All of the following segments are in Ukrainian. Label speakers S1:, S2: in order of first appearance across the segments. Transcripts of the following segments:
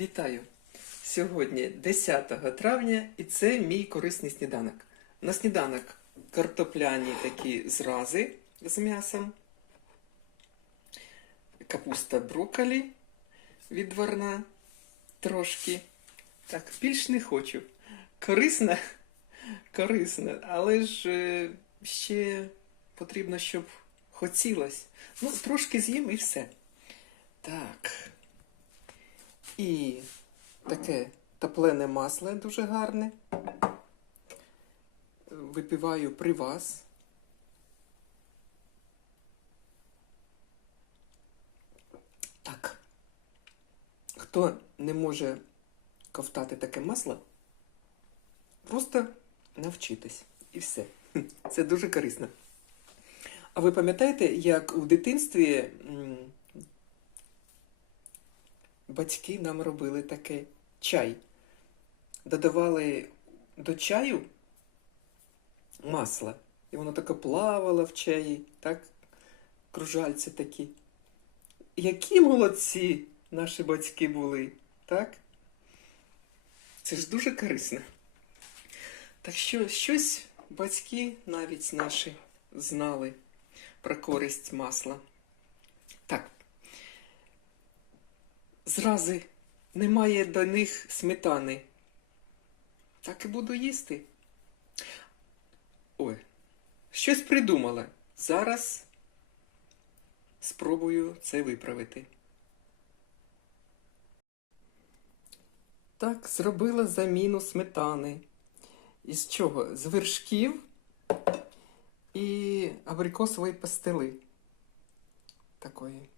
S1: Вітаю! Сьогодні 10 травня і це мій корисний сніданок. На сніданок картопляні такі зрази з м'ясом, капуста брокколі відварна трошки. Так, більш не хочу. Корисна, корисна, але ж е, ще потрібно, щоб хотілось. Ну, трошки з'їм і все. Так. І таке топлене масло дуже гарне. Випиваю при вас. Так. Хто не може ковтати таке масло, просто навчитись. І все. Це дуже корисно. А ви пам'ятаєте, як в дитинстві батьки нам робили таке чай? Додавали до чаю масло, і воно таке плавало в чаї, так? Кружальці такі. Які молодці наші батьки були, так? Це ж дуже корисно. Так що щось батьки навіть наші знали про користь масла. Так. Зрази немає до них сметани. Так і буду їсти. Ой, щось придумала. Зараз спробую це виправити. Так, зробила заміну сметани. Із чого? З вершків і абрикосової пастили. Такої.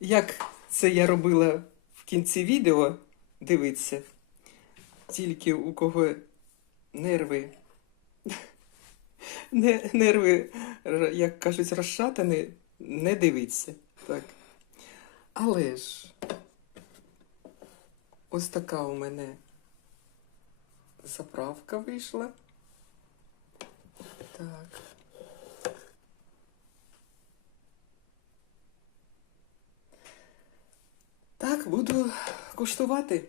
S1: Як це я робила в кінці відео, дивіться, тільки у кого нерви, не, нерви, як кажуть, розшатані, не дивіться. Так. Але ж ось така у мене заправка вийшла. Так. Буду куштувати,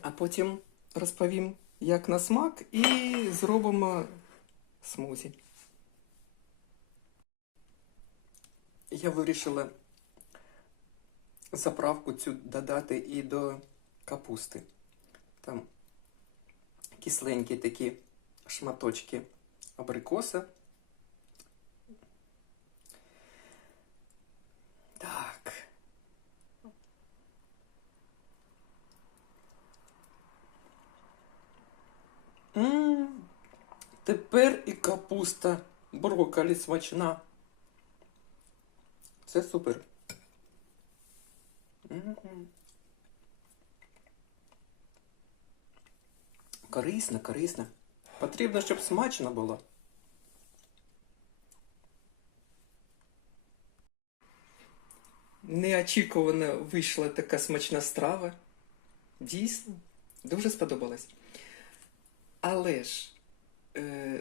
S1: а потім розповім, як на смак, і зробимо смузі. Я вирішила заправку цю додати і до капусти. Там кисленькі такі шматочки абрикоса. Так. М, Тепер і капуста брокколі смачна. Це супер. Корисно, корисно. Потрібно, щоб смачно було. Неочікувано вийшла така смачна страва. Дійсно, дуже сподобалось. Але ж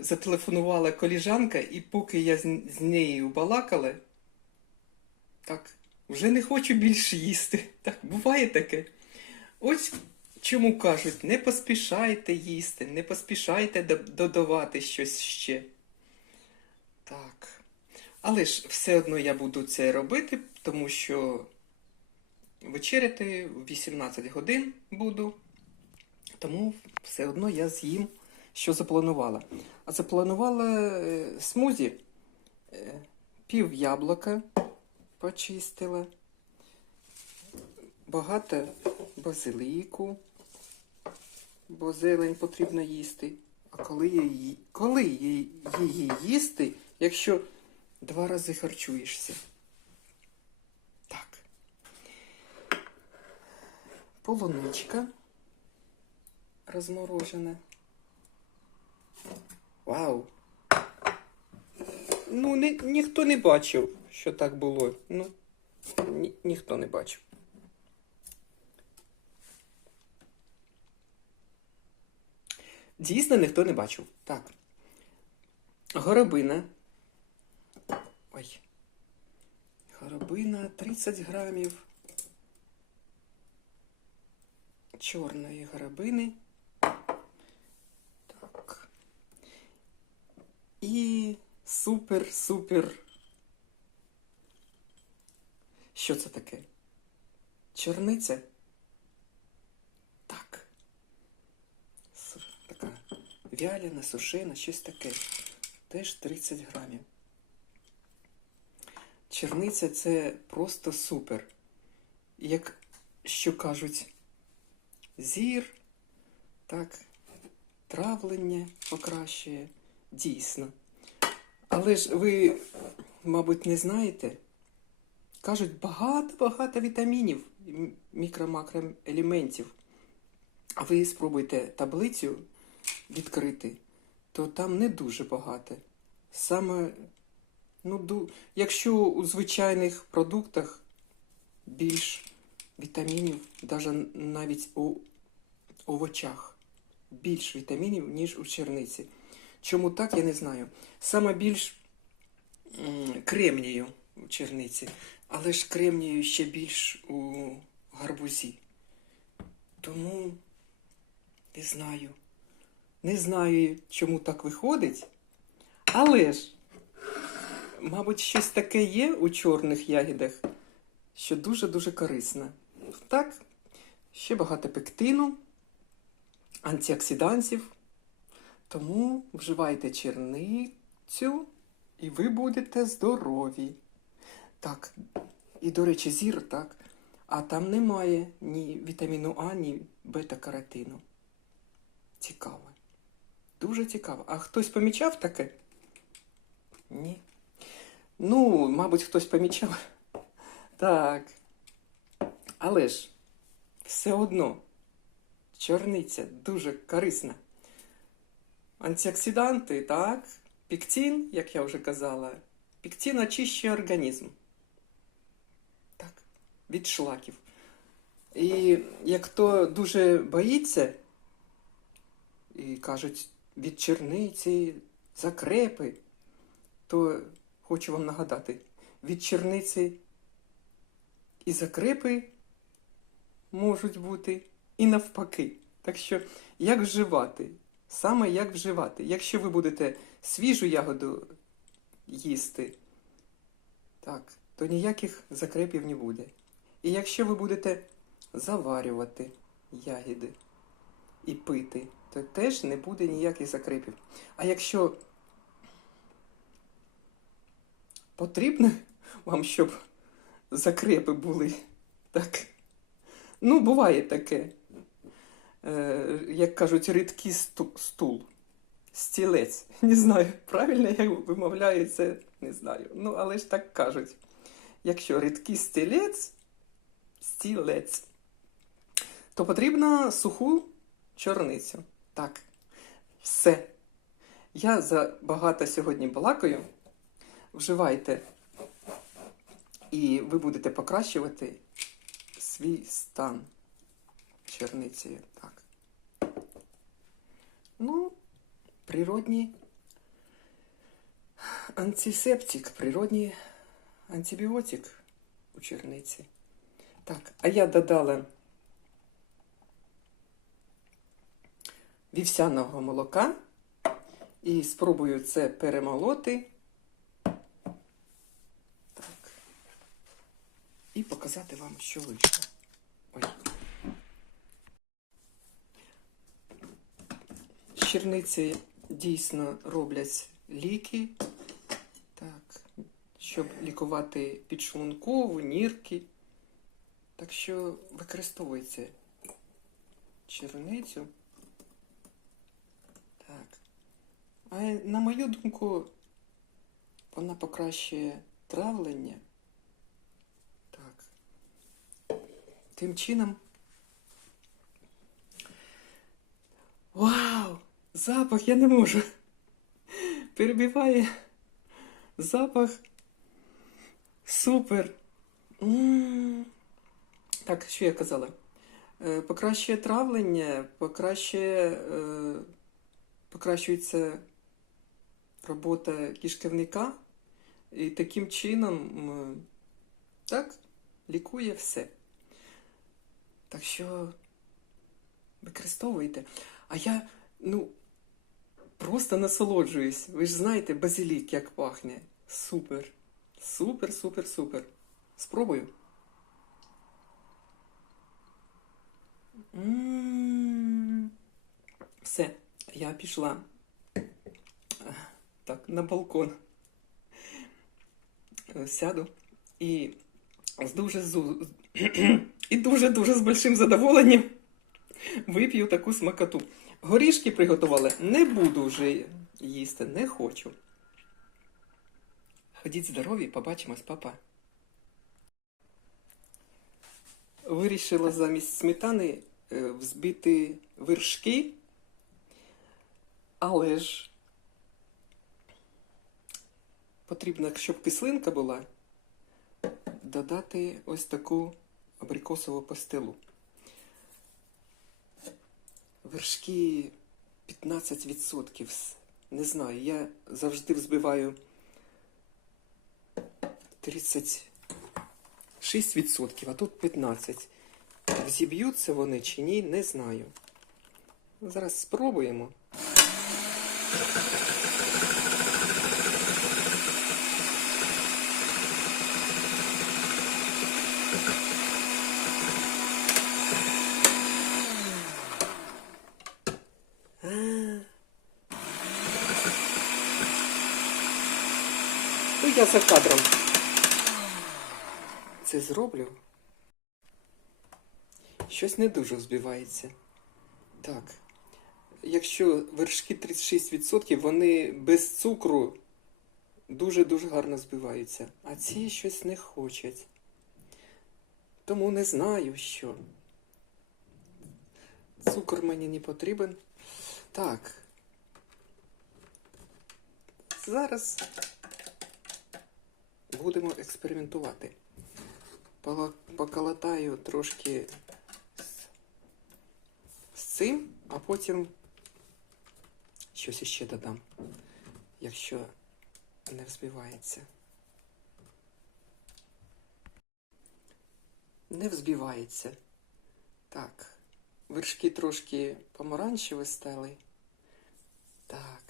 S1: зателефонувала коліжанка, і поки я з, з нею балакала, так, вже не хочу більше їсти. Так, буває таке. Ось чому кажуть, не поспішайте їсти, не поспішайте додавати щось ще. Так. Але ж все одно я буду це робити, тому що вечеряти в 18 годин буду. Тому все одно я з'їм, що запланувала. А запланувала е, смузі е, пів яблука почистила, багато базиліку, бо зелень потрібно їсти. А коли її, коли її, їсти, якщо два рази харчуєшся? Так. Полуничка розморожена. Вау! Ну, ні, ніхто не бачив, що так було. Ну, ні, ніхто не бачив. Дійсно, ніхто не бачив. Так. Горобина. Ой. Горобина 30 грамів. чорної грабини. І супер-супер. Що це таке? Чорниця? Так. Така вяляна, сушена, щось таке. Теж 30 грамів. Черниця це просто супер. Як що кажуть, зір, так, травлення покращує, дійсно. Але ж ви, мабуть, не знаєте, кажуть, багато-багато вітамінів, мікро-макроелементів. А ви спробуйте таблицю відкрити, то там не дуже багато. Саме, ну, ду... якщо у звичайних продуктах більш вітамінів, навіть у овочах, більш вітамінів, ніж у черниці. Чому так, я не знаю. Саме більш кремнію у черниці, але ж кремнію ще більш у гарбузі. Тому не знаю. Не знаю, чому так виходить. Але ж, мабуть, щось таке є у чорних ягідах, що дуже-дуже корисне. Так, ще багато пектину, антиоксидантів. Тому вживайте черницю, і ви будете здорові. Так, і, до речі, зір, так. А там немає ні вітаміну А, ні бета-каротину. Цікаво. Дуже цікаво. А хтось помічав таке? Ні. Ну, мабуть, хтось помічав. Так. Але ж все одно чорниця дуже корисна. Антиоксиданти, так, піктин, як я вже казала, піктин очищує організм. Так, від шлаків. І як хто дуже боїться, і кажуть, від черниці, закрепи, то хочу вам нагадати, від черниці і закрепи можуть бути, і навпаки. Так що, як вживати? Саме як вживати. Якщо ви будете свіжу ягоду їсти, так, то ніяких закрепів не буде. І якщо ви будете заварювати ягіди і пити, то теж не буде ніяких закрепів. А якщо потрібно вам, щоб закрепи були, так, ну, буває таке як кажуть, рідкий стул. Стілець. Не знаю, правильно я вимовляю це, не знаю. Ну, але ж так кажуть. Якщо рідкий стілець, стілець, то потрібно суху чорницю. Так, все. Я забагато сьогодні балакаю. Вживайте, і ви будете покращувати свій стан черницею. Так. Ну, природній антисептик, природній антибіотик у черниці. Так, а я додала вівсяного молока і спробую це перемолоти. Так. І показати вам, що вийшло. Ой. З черниці дійсно роблять ліки, так, щоб лікувати підшлункову, нірки. Так що використовуйте черницю. Так. А на мою думку, вона покращує травлення. Так. Тим чином. Вау! Запах я не можу. Перебиває запах. Супер. Так, що я казала? Е, Покращує травлення, покращує, е, покращується робота кишківника. І таким чином, так, лікує все. Так що використовуйте. А я, ну, просто насолоджуюсь. Ви ж знаєте, базилік як пахне. Супер. Супер, супер, супер. Спробую. Все, я пішла. Так, на балкон. Сяду і з дуже зу- і дуже-дуже з большим задоволенням вип'ю таку смакоту. Горішки приготували. Не буду вже їсти, не хочу. Ходіть здорові, побачимось, папа. Вирішила замість сметани е, взбити вершки, але ж потрібно, щоб кислинка була, додати ось таку абрикосову пастилу. Вершки 15%. Не знаю, я завжди взбиваю 36%, а тут 15%. Взіб'ються вони чи ні, не знаю. Зараз спробуємо. Я за кадром. Це зроблю. Щось не дуже збивається. Так. Якщо вершки 36%, вони без цукру дуже-дуже гарно збиваються. А ці щось не хочуть. Тому не знаю, що. Цукор мені не потрібен. Так. Зараз будемо експериментувати. Поколотаю трошки з- цим, а потім щось іще додам, якщо не взбивається. Не взбивається. Так. Вершки трошки помаранчеві стали. Так.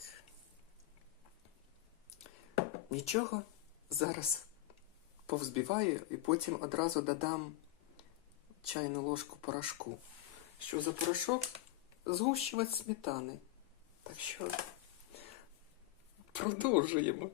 S1: Нічого. Зараз повзбиваю і потім одразу додам чайну ложку порошку. Що за порошок? Згущувач сметани. Так що продовжуємо.